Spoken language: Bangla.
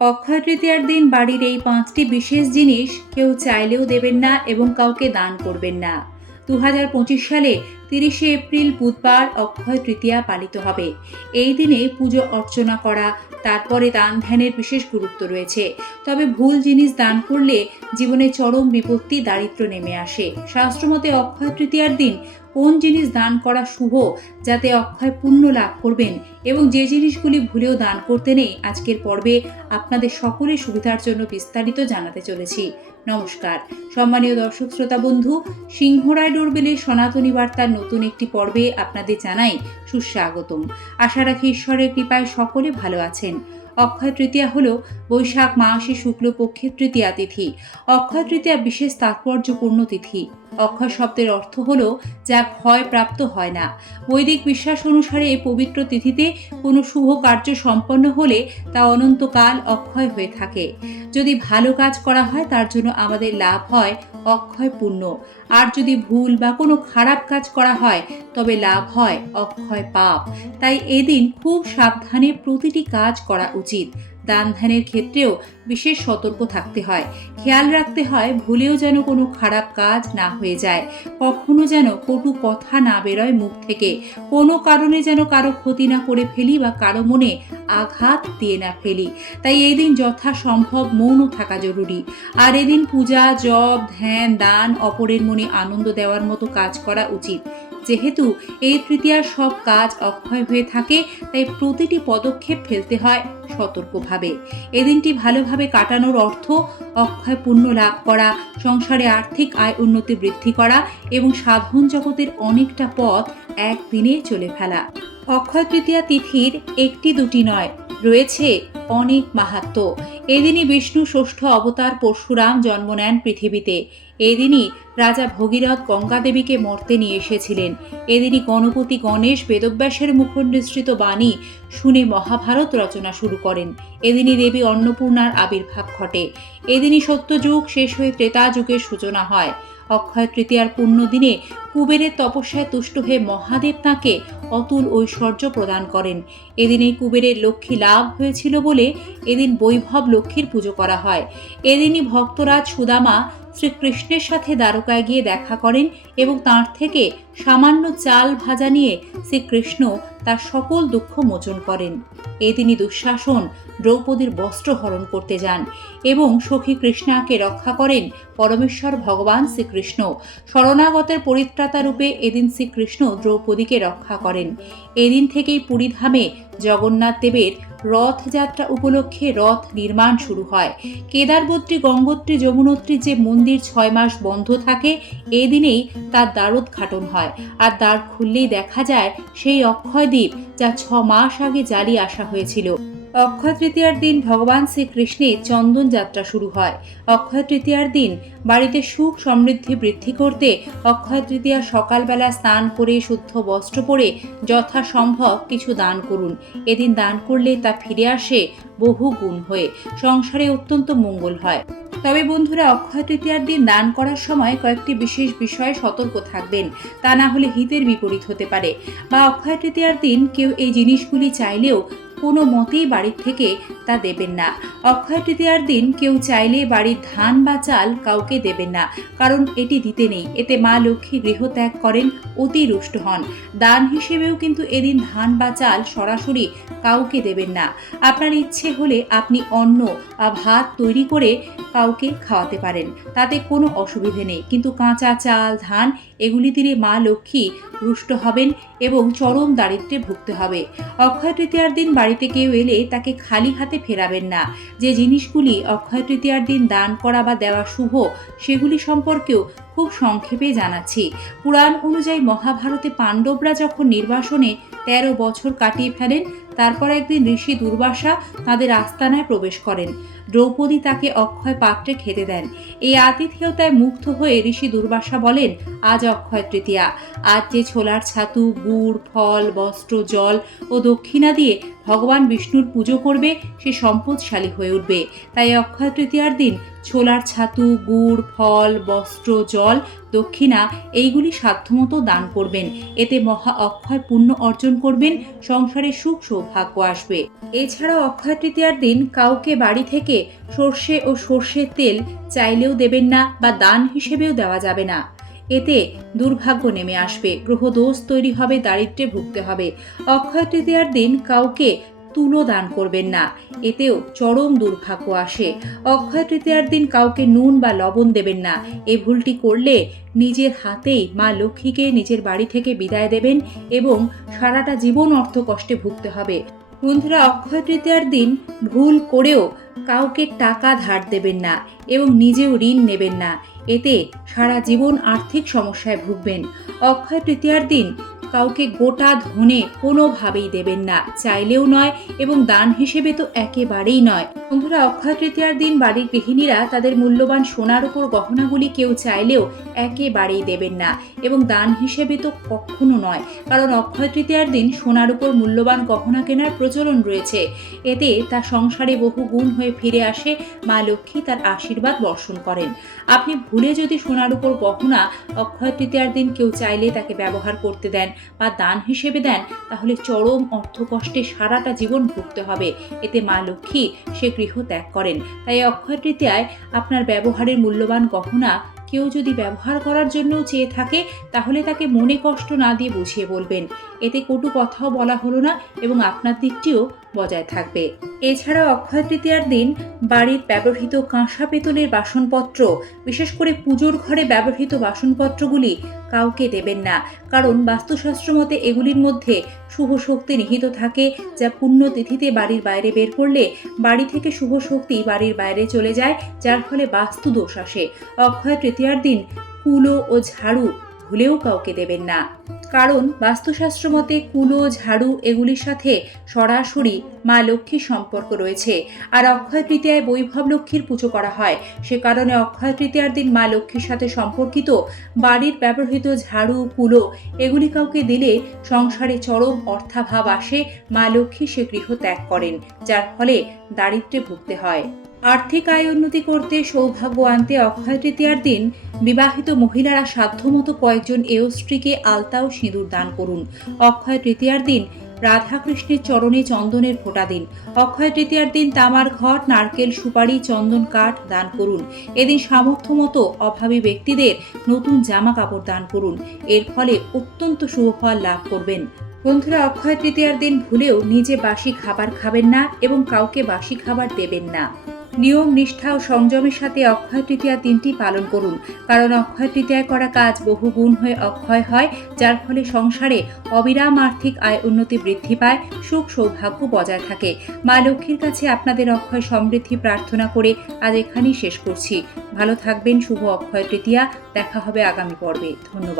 অক্ষয় তৃতীয়ার দিন বাড়ির এই পাঁচটি বিশেষ জিনিস কেউ চাইলেও দেবেন না এবং কাউকে দান করবেন না। দু হাজার পঁচিশ সালে তিরিশে এপ্রিল বুধবার অক্ষয় তৃতীয়া পালিত হবে। এই দিনে পুজো, অর্চনা করা, তারপরে দান ধ্যানের বিশেষ গুরুত্ব রয়েছে। তবে ভুল জিনিস দান করলে জীবনে চরম বিপত্তি দারিদ্র্য নেমে আসে। শাস্ত্রমতে অক্ষয় তৃতীয়ার দিন কোন জিনিস দান করা শুভ, যাতে অক্ষয় পুণ্য লাভ করবেন এবং যে জিনিসগুলি ভুলেও দান করতে নেই, আজকের পর্বে আপনাদের সকলের সুবিধার জন্য বিস্তারিত জানাতে চলেছি। নমস্কার। সম্মানীয় দর্শক, শ্রোতা বন্ধু সিংহরায় ডোরবেলের সনাতনী বার্তার নতুন একটি পর্বে আপনাদের জানাই সুস্বাগতম। আশা রাখি ঈশ্বরের কৃপায় সকলে ভালো আছেন। অক্ষয় তৃতীয়া হল বৈশাখ মাসে শুক্লপক্ষের তৃতীয়া তিথি। অক্ষয় তৃতীয়া বিশেষ তাৎপর্যপূর্ণ তিথি। অক্ষয় শব্দের অর্থ হল যা ক্ষয় প্রাপ্ত হয় না। বৈদিক বিশ্বাস অনুসারে এই পবিত্র তিথিতে কোনো শুভ কার্য সম্পন্ন হলে তা অনন্তকাল অক্ষয় হয়ে থাকে। যদি ভালো কাজ করা হয়, তার জন্য আমাদের লাভ হয় অক্ষয় আর যদি ভুল বা কোনো খারাপ কাজ করা হয়, তবে লাভ হয় অক্ষয় পাপ। তাই এদিন খুব সাবধানে প্রতিটি কাজ করা উচিত। দান ধ্যানের ক্ষেত্রেও বিশেষ সতর্ক থাকতে হয়। খেয়াল রাখতে হয়, ভুলেও যেন কোনো খারাপ কাজ না হয়ে যায়। কখনো যেন কটু কথা না বেরোয় মুখ থেকে। কোনো কারণে যেন কারও ক্ষতি না করে ফেলি বা কারও মনে আঘাত দিয়ে না ফেলি। তাই এই দিন যথাসম্ভব মৌন থাকা জরুরি। আর এদিন পূজা, জপ, ধ্যান, দান, অপরের মনে আনন্দ দেওয়ার মতো কাজ করা উচিত। যেহেতু এই তৃতীয়ার সব কাজ অক্ষয় হয়ে থাকে, তাই প্রতিটি পদক্ষেপ ফেলতে হয় সতর্কভাবে। এদিনটি ভালোভাবে কাটানোর অর্থ অক্ষয় পুণ্য লাভ করা, সংসারে আর্থিক আয় উন্নতি বৃদ্ধি করা এবং সাধন জগতের অনেকটা পথ একদিনে চলে ফেলা। অক্ষয় তৃতীয়া তিথির একটি দুটি নয় রয়েছে অনেক মাহাত্ম। এদিনই বিষ্ণু ষষ্ঠ অবতার পরশুরাম জন্ম নেন পৃথিবীতে। এদিনই রাজা ভগীরথ গঙ্গাদেবীকে মর্তে নিয়ে এসেছিলেন। এদিনই গণপতি গণেশ বেদব্যাসের মুখনিসৃত বাণী শুনে মহাভারত রচনা শুরু করেন। এদিনই দেবী অন্নপূর্ণার আবির্ভাব ঘটে। এদিনই সত্যযুগ শেষ হয়ে ত্রেতা যুগের সূচনা হয়। অক্ষয় তৃতীয়ার পুণ্য দিনে কুবেরের তপস্যায় তুষ্ট হয়ে মহাদেব তাঁকে অতুল ঐশ্বর্য প্রদান করেন। এদিনে কুবেরের লক্ষ্মী লাভ হয়েছিল বলে এদিন বৈভব লক্ষ্মীর পুজো করা হয়। এদিনই ভক্তরাজ সুদামা শ্রীকৃষ্ণের সাথে দ্বারকায় গিয়ে দেখা করেন এবং তাঁর থেকে সামান্য চাল ভাজা নিয়ে শ্রীকৃষ্ণ তার সকল দুঃখ মোচন করেন। এদিনই দুঃশাসন দ্রৌপদীর বস্ত্র হরণ করতে যান এবং সখী কৃষ্ণাকে রক্ষা করেন পরমেশ্বর ভগবান শ্রীকৃষ্ণ। শরণাগতের পরিত্রাতা রূপে এদিন শ্রীকৃষ্ণ দ্রৌপদীকে রক্ষা করেন। এদিন থেকেই পুরীধামে জগন্নাথ দেবের রথযাত্রা উপলক্ষে রথ নির্মাণ শুরু হয়। কেদারবত্রী, গঙ্গোত্রী, যমুনোত্রী যে মন্দির ছয় মাস বন্ধ থাকে এই দিনেই তার দ্বারোদ্ঘাটন হয়। আর দ্বার খুললেই দেখা যায় সেই অক্ষয় দ্বীপ যা ছ মাস আগে জ্বালিয়ে আসা হয়েছিল। অক্ষয় তৃতীয়ার দিন ভগবান শ্রীকৃষ্ণের চন্দন যাত্রা শুরু হয়। অক্ষয় তৃতীয়ার দিন বাড়িতে সুখ সমৃদ্ধি বৃদ্ধি করতে অক্ষয় তৃতীয়া সকালবেলা স্নান করে শুদ্ধ বস্ত্র পরে যথাসম্ভব কিছু দান করুন। এদিন দান করলে তা ফিরে আসে বহু গুণ হয়ে। সংসারে অত্যন্ত মঙ্গল হয়। তবে বন্ধুরা, অক্ষয় তৃতীয়ার দিন দান করার সময় কয়েকটি বিশেষ বিষয়ে সতর্ক থাকবেন। তা না হলে হিতের বিপরীত হতে পারে। বা অক্ষয় তৃতীয়ার দিন কেউ এই জিনিসগুলি চাইলেও কোনো মতেই বাড়ির থেকে তা দেবেন না। অক্ষয় তৃতীয়ার দিন কেউ চাইলে বাড়ির ধান বা চাল কাউকে দেবেন না, কারণ এটি দিতে নেই। এতে মা লক্ষ্মী গৃহত্যাগ করেন অতি রুষ্ট হন। দান হিসেবেও কিন্তু এদিন ধান বা চাল সরাসরি কাউকে দেবেন না। আপনার ইচ্ছে হলে আপনি অন্ন বা ভাত তৈরি করে কাউকে খাওয়াতে পারেন। তাতে কোনো অসুবিধে নেই। কিন্তু কাঁচা চাল, ধান, এগুলি দিলে মা লক্ষ্মী রুষ্ট হবেন এবং চরম দারিদ্র্যে ভুগতে হবে। অক্ষয় তৃতীয়ার দিন বাড়িতে কেউ এলে তাকে খালি হাতে ফেরাবেন না। যে জিনিসগুলি অক্ষয় তৃতীয়ার দিন দান করা বা দেওয়া শুভ, সেগুলি সম্পর্কেও খুব সংক্ষেপে জানাচ্ছি। পুরাণ অনুযায়ী মহাভারতে পাণ্ডবরা যখন নির্বাসনে তেরো বছর কাটিয়ে ফেলেন তারপর একদিন ঋষি দুর্বাসা তাদের আস্তানায় প্রবেশ করেন। দ্রৌপদী তাকে অক্ষয় পাত্রে খেতে দেন। এই আতিথেয়তায় মুগ্ধ হয়ে ঋষি দুর্বাসা বলেন, আজ অক্ষয় তৃতীয়া। আজ যে ছোলার ছাতু, গুড়, ফল, বস্ত্র, জল ও দক্ষিণা দিয়ে ভগবান বিষ্ণুর পুজো করবে, সে সম্পদশালী হয়ে উঠবে। তাই অক্ষয় তৃতীয়ার দিন ছোলার ছাতু, গুড়, ফল, বস্ত্র, জল, দক্ষিণা, এইগুলি সাধ্যমতো দান করবেন। এতে মহা অক্ষয় পুণ্য অর্জন করবেন, সংসারে সুখ সৌভাগ্য আসবে। এছাড়াও অক্ষয় তৃতীয়ার দিন কাউকে বাড়ি থেকে সর্ষে ও সর্ষের তেল চাইলেও দেবেন না বা দান হিসেবেও দেওয়া যাবে না। এতে দুর্ভাগ্য নেমে আসবে, গ্রহদোষ তৈরি হবে দারিদ্রে ভুগতে হবে। অক্ষয় তৃতীয়ার দিন কাউকে তুলো দান করবেন না। এতেও চরম দুর্ভাগ্য আসে। অক্ষয় তৃতীয়ার দিন কাউকে নুন বা লবণ দেবেন না। এ ভুলটি করলে নিজের হাতেই মা লক্ষ্মীকে নিজের বাড়ি থেকে বিদায় দেবেন এবং সারাটা জীবন অর্থ কষ্টে ভুগতে হবে। বন্ধুরা, অক্ষয় তৃতীয়ার দিন ভুল করেও কাউকে টাকা ধার দেবেন না। এবং নিজেও ঋণ নেবেন না। এতে সারা জীবন আর্থিক সমস্যায় ভুগবেন। অক্ষয় তৃতীয়ার দিন কাউকে গোটা ধনে কোনোভাবেই দেবেন না। চাইলেও নয় এবং দান হিসেবে তো একেবারেই নয়। বন্ধুরা, অক্ষয় তৃতীয়ার দিন বাড়ির গৃহিণীরা তাদের মূল্যবান সোনার উপর গহনাগুলি কেউ চাইলেও একেবারেই দেবেন না এবং দান হিসেবে তো কখনো নয়। কারণ অক্ষয় তৃতীয়ার দিন সোনার উপর মূল্যবান গহনা কেনার প্রচলন রয়েছে। এতে তার সংসারে বহু গুণ হয়ে ফিরে আসে মা লক্ষ্মী তার আশীর্বাদ বর্ষণ করেন। আপনি ভুলে যদি সোনার উপর গহনা, অক্ষয় তৃতীয়ার দিন কেউ চাইলে তাকে ব্যবহার করতে দেন বা দান হিসেবে দেন, তাহলে চরম অর্থকষ্টে সারাটা জীবন ভুগতে হবে। এতে মা লক্ষ্মী সে গৃহ ত্যাগ করেন। তাই অক্ষয় তৃতীয়ায় আপনার ব্যবহারের মূল্যবান গহনা কেউ যদি ব্যবহার করার জন্যও চেয়ে থাকে, তাহলে তাকে মনে কষ্ট না দিয়ে বুঝিয়ে বলবেন। এতে কটু কথাও বলা হলো না এবং আপনার দিকটিও বজায় থাকবে। এছাড়াও অক্ষয় তৃতীয়ার দিন বাড়ির ব্যবহৃত কাঁসা পেতলের বাসনপত্র, বিশেষ করে পুজোর ঘরে ব্যবহৃত বাসনপত্রগুলি কাউকে দেবেন না। কারণ বাস্তুশাস্ত্র মতে এগুলির মধ্যে শুভ শক্তি নিহিত থাকে, যা পুণ্যতিথিতে বাড়ির বাইরে বের করলে বাড়ি থেকে শুভ শক্তি বাড়ির বাইরে চলে যায়, যার ফলে বাস্তু দোষ আসে। অক্ষয় তৃতীয়ার দিন কুলো ও ঝাড়ু ভুলেও কাউকে দেবেন না। কারণ বাস্তুশাস্ত্র মতে কুলো, ঝাড়ু এগুলির সাথে সরাসরি মা লক্ষ্মীর সম্পর্ক রয়েছে। আর অক্ষয় তৃতীয়ায় বৈভব লক্ষ্মীর পুজো করা হয়। সে কারণে অক্ষয় তৃতীয়ার দিন মা লক্ষ্মীর সাথে সম্পর্কিত বাড়ির ব্যবহৃত ঝাড়ু, কুলো এগুলি কাউকে দিলে সংসারে চরম অর্থাভাব আসে। মা লক্ষ্মী সে গৃহ ত্যাগ করেন, যার ফলে দারিদ্রে ভুগতে হয়। আর্থিক আয় উন্নতি করতে সৌভাগ্য আনতে অক্ষয় তৃতীয়ার দিন বিবাহিত মহিলারা সাধ্যমতো কয়েকজন এও স্ত্রীকে আলতা ও সিঁদুর দান করুন। অক্ষয় তৃতীয়ার দিন রাধাকৃষ্ণের চরণে চন্দনের ফোঁটা দিন। অক্ষয় তৃতীয়ার দিন তামার ঘট, নারকেল, সুপারি, চন্দন কাঠ দান করুন। এদিন সামর্থ্য মতো অভাবী ব্যক্তিদের নতুন জামা কাপড় দান করুন। এর ফলে অত্যন্ত শুভফল লাভ করবেন। বন্ধুরা, অক্ষয় তৃতীয়ার দিন ভুলেও নিজে বাসি খাবার খাবেন না এবং কাউকে বাসি খাবার দেবেন না। নিয়ম, নিষ্ঠা ও সংযমের সাথে অক্ষয় তৃতীয়া দিনটি পালন করুন। কারণ অক্ষয় তৃতীয়ায় করা কাজ বহু গুণ হয়ে অক্ষয় হয়, যার ফলে সংসারে অবিরাম আর্থিক আয় উন্নতি বৃদ্ধি পায়, সুখ সৌভাগ্য বজায় থাকে। মা লক্ষ্মীর কাছে আপনাদের অক্ষয় সমৃদ্ধি প্রার্থনা করে আজ এখানেই শেষ করছি। ভালো থাকবেন, শুভ অক্ষয় তৃতীয়া। দেখা হবে আগামী পর্বে। ধন্যবাদ।